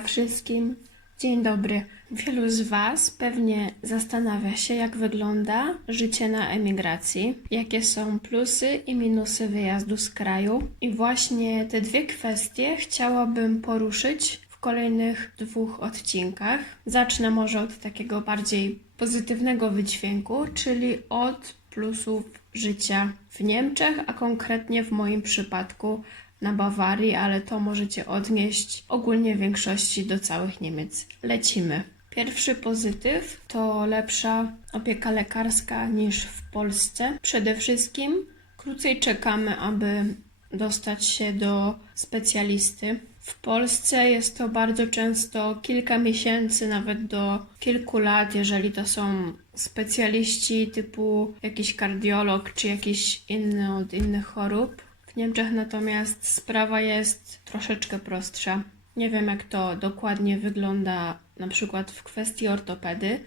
Wszystkim. Dzień dobry. Wielu z Was pewnie zastanawia się, jak wygląda życie na emigracji, jakie są plusy i minusy wyjazdu z kraju. I właśnie te dwie kwestie chciałabym poruszyć w kolejnych dwóch odcinkach. Zacznę może od takiego bardziej pozytywnego wydźwięku, czyli od plusów życia w Niemczech, a konkretnie w moim przypadku na Bawarii, ale to możecie odnieść ogólnie w większości do całych Niemiec. Lecimy. Pierwszy pozytyw to lepsza opieka lekarska niż w Polsce. Przede wszystkim krócej czekamy, aby dostać się do specjalisty. W Polsce jest to bardzo często kilka miesięcy, nawet do kilku lat, jeżeli to są specjaliści typu jakiś kardiolog czy jakiś inny od innych chorób. W Niemczech natomiast sprawa jest troszeczkę prostsza. Nie wiem, jak to dokładnie wygląda na przykład w kwestii ortopedy,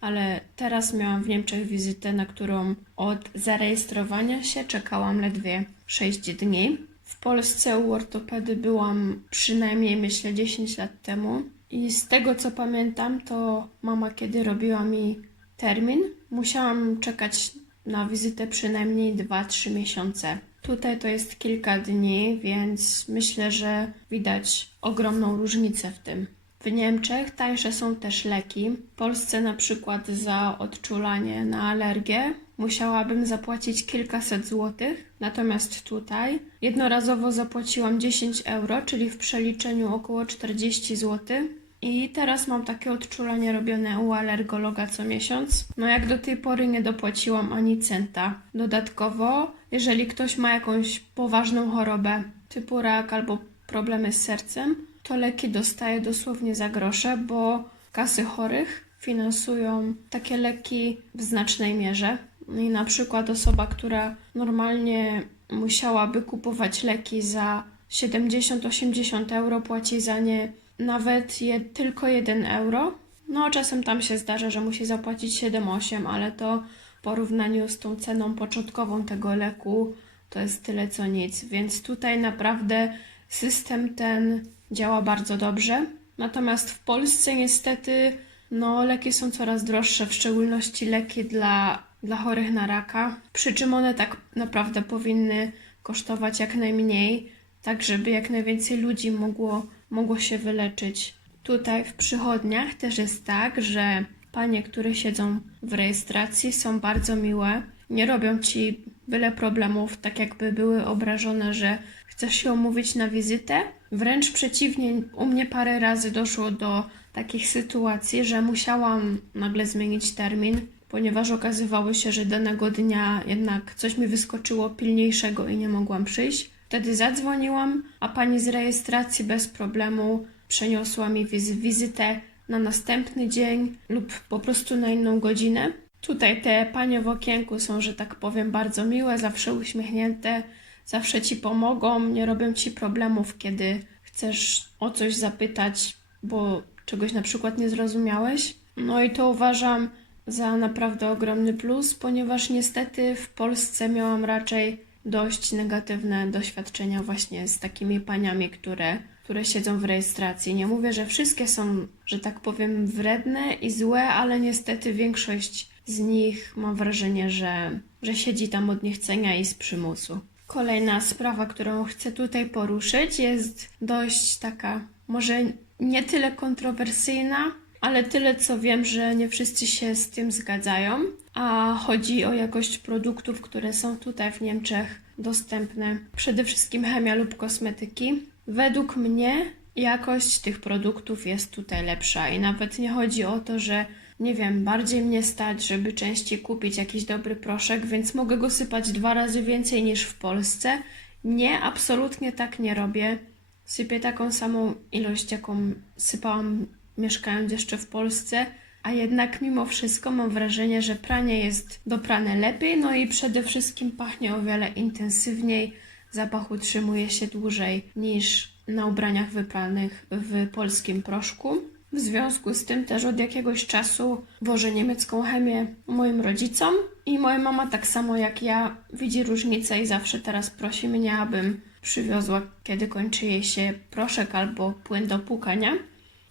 ale teraz miałam w Niemczech wizytę, na którą od zarejestrowania się czekałam ledwie 6 dni. W Polsce u ortopedy byłam przynajmniej myślę 10 lat temu i z tego co pamiętam, to mama kiedy robiła mi termin, musiałam czekać na wizytę przynajmniej 2-3 miesiące. Tutaj to jest kilka dni, więc myślę, że widać ogromną różnicę w tym. W Niemczech tańsze są też leki. W Polsce na przykład za odczulanie na alergię musiałabym zapłacić kilkaset złotych, natomiast tutaj jednorazowo zapłaciłam 10 euro, czyli w przeliczeniu około 40 zł. I teraz mam takie odczulanie robione u alergologa co miesiąc. No jak do tej pory nie dopłaciłam ani centa. Dodatkowo, jeżeli ktoś ma jakąś poważną chorobę typu rak albo problemy z sercem, to leki dostaje dosłownie za grosze, bo kasy chorych finansują takie leki w znacznej mierze. No I na przykład osoba, która normalnie musiałaby kupować leki za 70-80 euro, płaci za nie nawet je, tylko 1 euro. No, czasem tam się zdarza, że musi zapłacić 7-8, ale to porównaniu z tą ceną początkową tego leku to jest tyle co nic. Więc tutaj naprawdę system ten działa bardzo dobrze. Natomiast w Polsce niestety no, leki są coraz droższe, w szczególności leki dla, dla chorych na raka. Przy czym one tak naprawdę powinny kosztować jak najmniej, tak żeby jak najwięcej ludzi mogło, mogło się wyleczyć. Tutaj w przychodniach też jest tak, że panie, które siedzą w rejestracji, są bardzo miłe. Nie robią ci byle problemów, tak jakby były obrażone, że chcesz się umówić na wizytę. Wręcz przeciwnie, u mnie parę razy doszło do takich sytuacji, że musiałam nagle zmienić termin, ponieważ okazywało się, że danego dnia jednak coś mi wyskoczyło pilniejszego i nie mogłam przyjść. Wtedy zadzwoniłam, a pani z rejestracji bez problemu przeniosła mi wiz- wizytę na następny dzień lub po prostu na inną godzinę. Tutaj te panie w okienku są, że tak powiem, bardzo miłe, zawsze uśmiechnięte, zawsze ci pomogą, nie robią ci problemów, kiedy chcesz o coś zapytać, bo czegoś na przykład nie zrozumiałeś. No i to uważam za naprawdę ogromny plus, ponieważ niestety w Polsce miałam raczej dość negatywne doświadczenia właśnie z takimi paniami, które, które siedzą w rejestracji. Nie mówię, że wszystkie są, że tak powiem, wredne i złe, ale niestety większość z nich mam wrażenie, że, że siedzi tam od niechcenia i z przymusu. Kolejna sprawa, którą chcę tutaj poruszyć, jest dość taka, może nie tyle kontrowersyjna, ale tyle co wiem, że nie wszyscy się z tym zgadzają. A chodzi o jakość produktów, które są tutaj w Niemczech dostępne. Przede wszystkim chemia lub kosmetyki. Według mnie jakość tych produktów jest tutaj lepsza i nawet nie chodzi o to, że nie wiem, bardziej mnie stać, żeby częściej kupić jakiś dobry proszek, więc mogę go sypać dwa razy więcej niż w Polsce. Nie, absolutnie tak nie robię. Sypię taką samą ilość, jaką sypałam mieszkając jeszcze w Polsce, a jednak mimo wszystko mam wrażenie, że pranie jest doprane lepiej, no i przede wszystkim pachnie o wiele intensywniej, zapach utrzymuje się dłużej niż na ubraniach wypranych w polskim proszku. W związku z tym też od jakiegoś czasu wożę niemiecką chemię moim rodzicom i moja mama tak samo jak ja widzi różnicę i zawsze teraz prosi mnie, abym przywiozła, kiedy kończy jej się proszek albo płyn do płukania.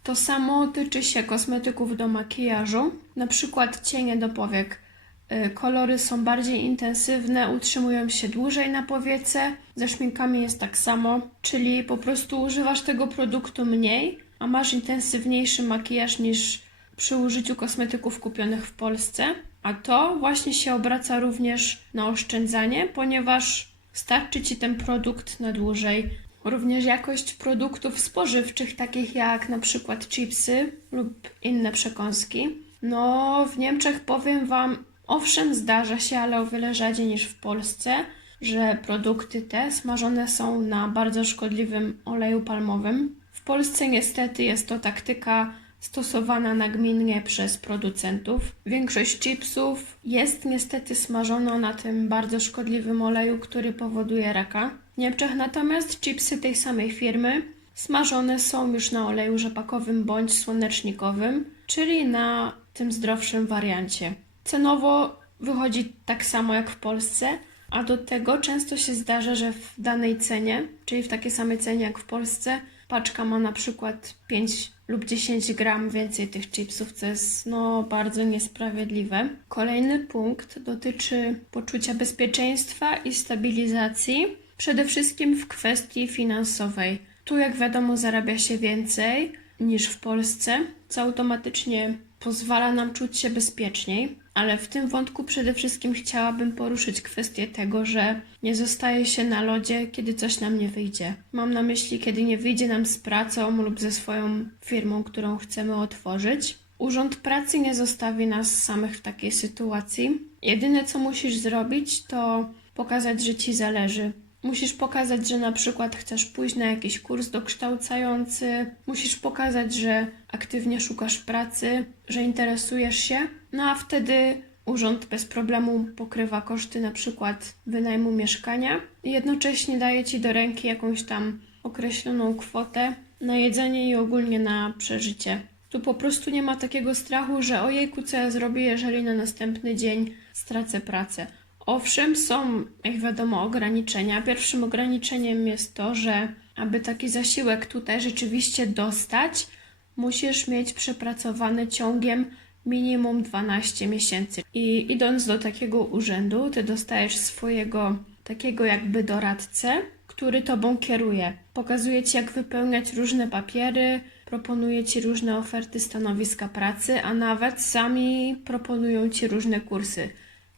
To samo tyczy się kosmetyków do makijażu, na przykład cienie do powiek. Y, Kolory są bardziej intensywne, utrzymują się dłużej na powiece. Ze szminkami jest tak samo, czyli po prostu używasz tego produktu mniej, a masz intensywniejszy makijaż niż przy użyciu kosmetyków kupionych w Polsce. A to właśnie się obraca również na oszczędzanie, ponieważ starczy ci ten produkt na dłużej. Również jakość produktów spożywczych, takich jak na przykład chipsy lub inne przekąski. No, w Niemczech powiem Wam, owszem, zdarza się, ale o wiele rzadziej niż w Polsce, że produkty te smażone są na bardzo szkodliwym oleju palmowym. W Polsce niestety jest to taktyka stosowana nagminnie przez producentów. Większość chipsów jest niestety smażona na tym bardzo szkodliwym oleju, który powoduje raka. W Niemczech natomiast chipsy tej samej firmy smażone są już na oleju rzepakowym bądź słonecznikowym, czyli na tym zdrowszym wariancie. Cenowo wychodzi tak samo jak w Polsce, a do tego często się zdarza, że w danej cenie, czyli w takiej samej cenie jak w Polsce, paczka ma na przykład 5 lub 10 gram więcej tych chipsów, co jest no bardzo niesprawiedliwe. Kolejny punkt dotyczy poczucia bezpieczeństwa i stabilizacji, przede wszystkim w kwestii finansowej. Tu jak wiadomo zarabia się więcej niż w Polsce, co automatycznie pozwala nam czuć się bezpieczniej, ale w tym wątku przede wszystkim chciałabym poruszyć kwestię tego, że nie zostaje się na lodzie, kiedy coś nam nie wyjdzie. Mam na myśli, kiedy nie wyjdzie nam z pracą lub ze swoją firmą, którą chcemy otworzyć. Urząd Pracy nie zostawi nas samych w takiej sytuacji. Jedyne co musisz zrobić, to pokazać, że ci zależy. Musisz pokazać, że na przykład chcesz pójść na jakiś kurs dokształcający, musisz pokazać, że aktywnie szukasz pracy, że interesujesz się, no a wtedy urząd bez problemu pokrywa koszty na przykład wynajmu mieszkania i jednocześnie daje ci do ręki jakąś tam określoną kwotę na jedzenie i ogólnie na przeżycie. Tu po prostu nie ma takiego strachu, że ojejku, co ja zrobię, jeżeli na następny dzień stracę pracę. Owszem, są, jak wiadomo, ograniczenia. Pierwszym ograniczeniem jest to, że aby taki zasiłek tutaj rzeczywiście dostać, musisz mieć przepracowany ciągiem minimum 12 miesięcy. I idąc do takiego urzędu, ty dostajesz swojego takiego jakby doradcę, który tobą kieruje. Pokazuje ci, jak wypełniać różne papiery, proponuje ci różne oferty stanowiska pracy, a nawet sami proponują ci różne kursy.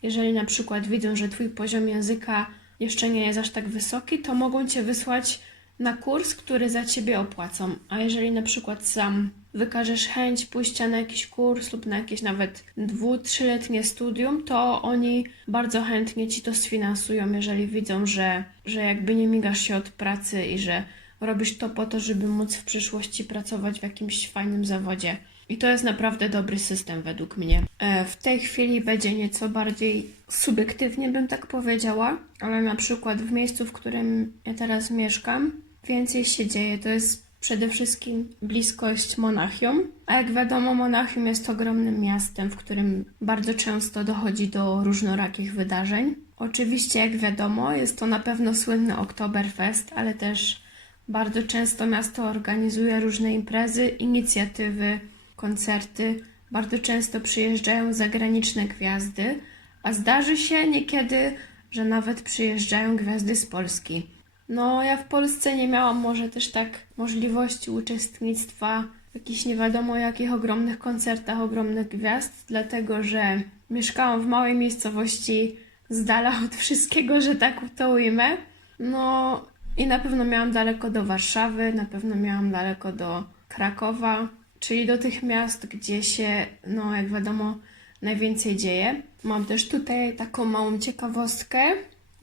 Jeżeli na przykład widzą, że Twój poziom języka jeszcze nie jest aż tak wysoki, to mogą Cię wysłać na kurs, który za Ciebie opłacą. A jeżeli na przykład sam wykażesz chęć pójścia na jakiś kurs lub na jakieś nawet dwu, trzyletnie studium, to oni bardzo chętnie Ci to sfinansują, jeżeli widzą, że, że jakby nie migasz się od pracy i że robisz to po to, żeby móc w przyszłości pracować w jakimś fajnym zawodzie. I to jest naprawdę dobry system według mnie. E, W tej chwili będzie nieco bardziej subiektywnie, bym tak powiedziała, ale na przykład w miejscu, w którym ja teraz mieszkam, więcej się dzieje. To jest przede wszystkim bliskość Monachium. A jak wiadomo, Monachium jest ogromnym miastem, w którym bardzo często dochodzi do różnorakich wydarzeń. Oczywiście, jak wiadomo, jest to na pewno słynny Oktoberfest, ale też bardzo często miasto organizuje różne imprezy, inicjatywy, koncerty. Bardzo często przyjeżdżają zagraniczne gwiazdy, a zdarzy się niekiedy, że nawet przyjeżdżają gwiazdy z Polski. No, ja w Polsce nie miałam może też tak możliwości uczestnictwa w jakichś nie wiadomo jakich ogromnych koncertach ogromnych gwiazd, dlatego że mieszkałam w małej miejscowości z dala od wszystkiego, że tak to ujmę. No i na pewno miałam daleko do Warszawy, na pewno miałam daleko do Krakowa, czyli do tych miast, gdzie się, no jak wiadomo, najwięcej dzieje. Mam też tutaj taką małą ciekawostkę,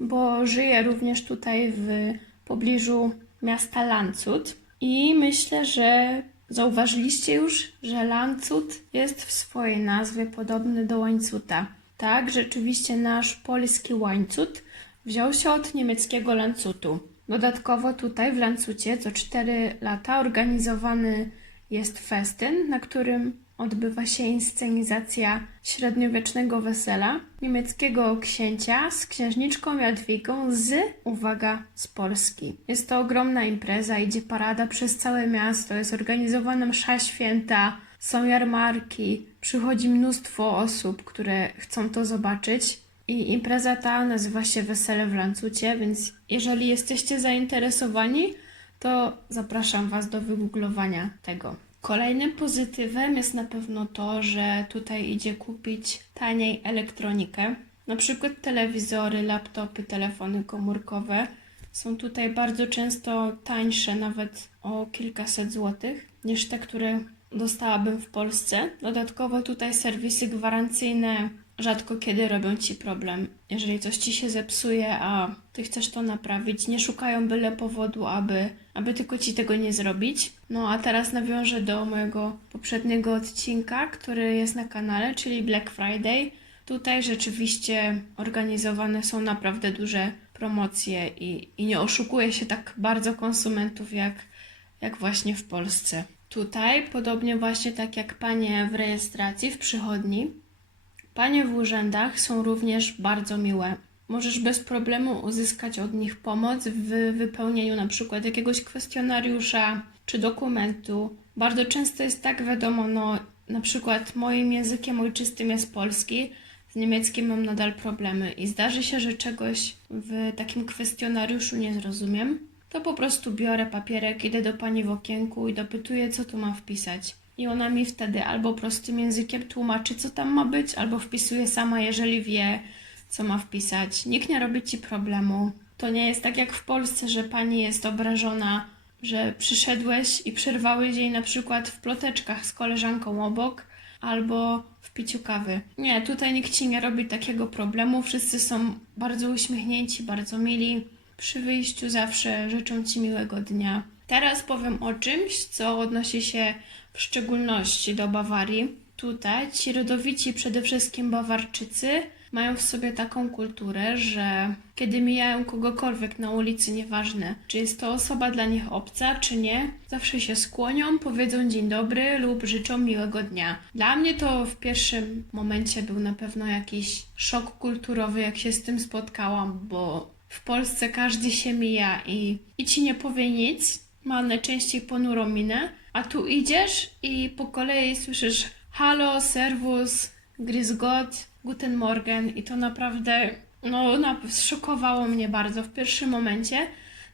bo żyję również tutaj w pobliżu miasta Landshut i myślę, że zauważyliście już, że Landshut jest w swojej nazwie podobny do łańcuta. Tak, rzeczywiście nasz polski łańcut wziął się od niemieckiego Landshutu. Dodatkowo tutaj w Landshucie co 4 lata organizowany jest festyn, na którym odbywa się inscenizacja średniowiecznego wesela niemieckiego księcia z księżniczką Jadwigą z, uwaga, z Polski. Jest to ogromna impreza, idzie parada przez całe miasto, jest organizowana msza święta, są jarmarki, przychodzi mnóstwo osób, które chcą to zobaczyć. I impreza ta nazywa się Wesele w Lancucie, więc jeżeli jesteście zainteresowani, to zapraszam Was do wygooglowania tego. Kolejnym pozytywem jest na pewno to, że tutaj idzie kupić taniej elektronikę, na przykład telewizory, laptopy, telefony komórkowe. Są tutaj bardzo często tańsze, nawet o kilkaset złotych, niż te, które dostałabym w Polsce. Dodatkowo tutaj serwisy gwarancyjne rzadko kiedy robią ci problem. Jeżeli coś ci się zepsuje, a ty chcesz to naprawić, nie szukają byle powodu, aby, aby tylko ci tego nie zrobić. No a teraz nawiążę do mojego poprzedniego odcinka, który jest na kanale, czyli Black Friday. Tutaj rzeczywiście organizowane są naprawdę duże promocje i, i nie oszukuje się tak bardzo konsumentów jak, jak właśnie w Polsce. Tutaj, podobnie właśnie tak jak panie w rejestracji, w przychodni, Panie w urzędach są również bardzo miłe. Możesz bez problemu uzyskać od nich pomoc w wypełnieniu na przykład jakiegoś kwestionariusza czy dokumentu. Bardzo często jest tak, wiadomo, no na przykład moim językiem ojczystym jest polski, z niemieckim mam nadal problemy i zdarzy się, że czegoś w takim kwestionariuszu nie zrozumiem, to po prostu biorę papierek, idę do pani w okienku i dopytuję, co tu mam wpisać. I ona mi wtedy albo prostym językiem tłumaczy, co tam ma być, albo wpisuje sama, jeżeli wie, co ma wpisać. Nikt nie robi ci problemu. To nie jest tak jak w Polsce, że pani jest obrażona, że przyszedłeś i przerwałeś jej na przykład w ploteczkach z koleżanką obok albo w piciu kawy. Nie, tutaj nikt ci nie robi takiego problemu. Wszyscy są bardzo uśmiechnięci, bardzo mili. Przy wyjściu zawsze życzą ci miłego dnia. Teraz powiem o czymś, co odnosi się w szczególności do Bawarii. Tutaj ci rodowici, przede wszystkim Bawarczycy, mają w sobie taką kulturę, że kiedy mijają kogokolwiek na ulicy, nieważne czy jest to osoba dla nich obca, czy nie, zawsze się skłonią, powiedzą dzień dobry lub życzą miłego dnia. Dla mnie to w pierwszym momencie był na pewno jakiś szok kulturowy, jak się z tym spotkałam, bo w Polsce każdy się mija i, i ci nie powie nic, ma najczęściej ponurą minę, a tu idziesz i po kolei słyszysz halo, servus, grüß Gott, guten Morgen i to naprawdę no, szokowało mnie bardzo w pierwszym momencie.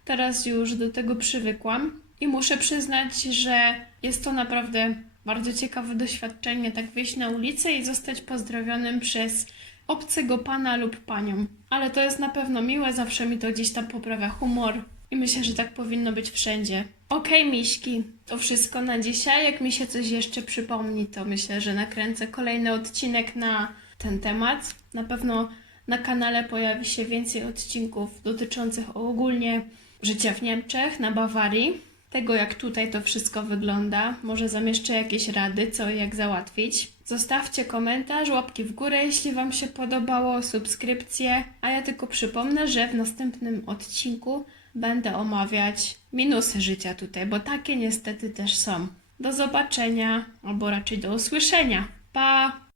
Teraz już do tego przywykłam i muszę przyznać, że jest to naprawdę bardzo ciekawe doświadczenie, tak wyjść na ulicę i zostać pozdrowionym przez obcego pana lub panią. Ale to jest na pewno miłe, zawsze mi to gdzieś tam poprawia humor i myślę, że tak powinno być wszędzie. Okej, miśki, to wszystko na dzisiaj. Jak mi się coś jeszcze przypomni, to myślę, że nakręcę kolejny odcinek na ten temat. Na pewno na kanale pojawi się więcej odcinków dotyczących ogólnie życia w Niemczech, na Bawarii. Tego, jak tutaj to wszystko wygląda. Może zamieszczę jakieś rady, co i jak załatwić. Zostawcie komentarz, łapki w górę, jeśli Wam się podobało, subskrypcję. A ja tylko przypomnę, że w następnym odcinku będę omawiać minusy życia tutaj, bo takie niestety też są. Do zobaczenia, albo raczej do usłyszenia. Pa!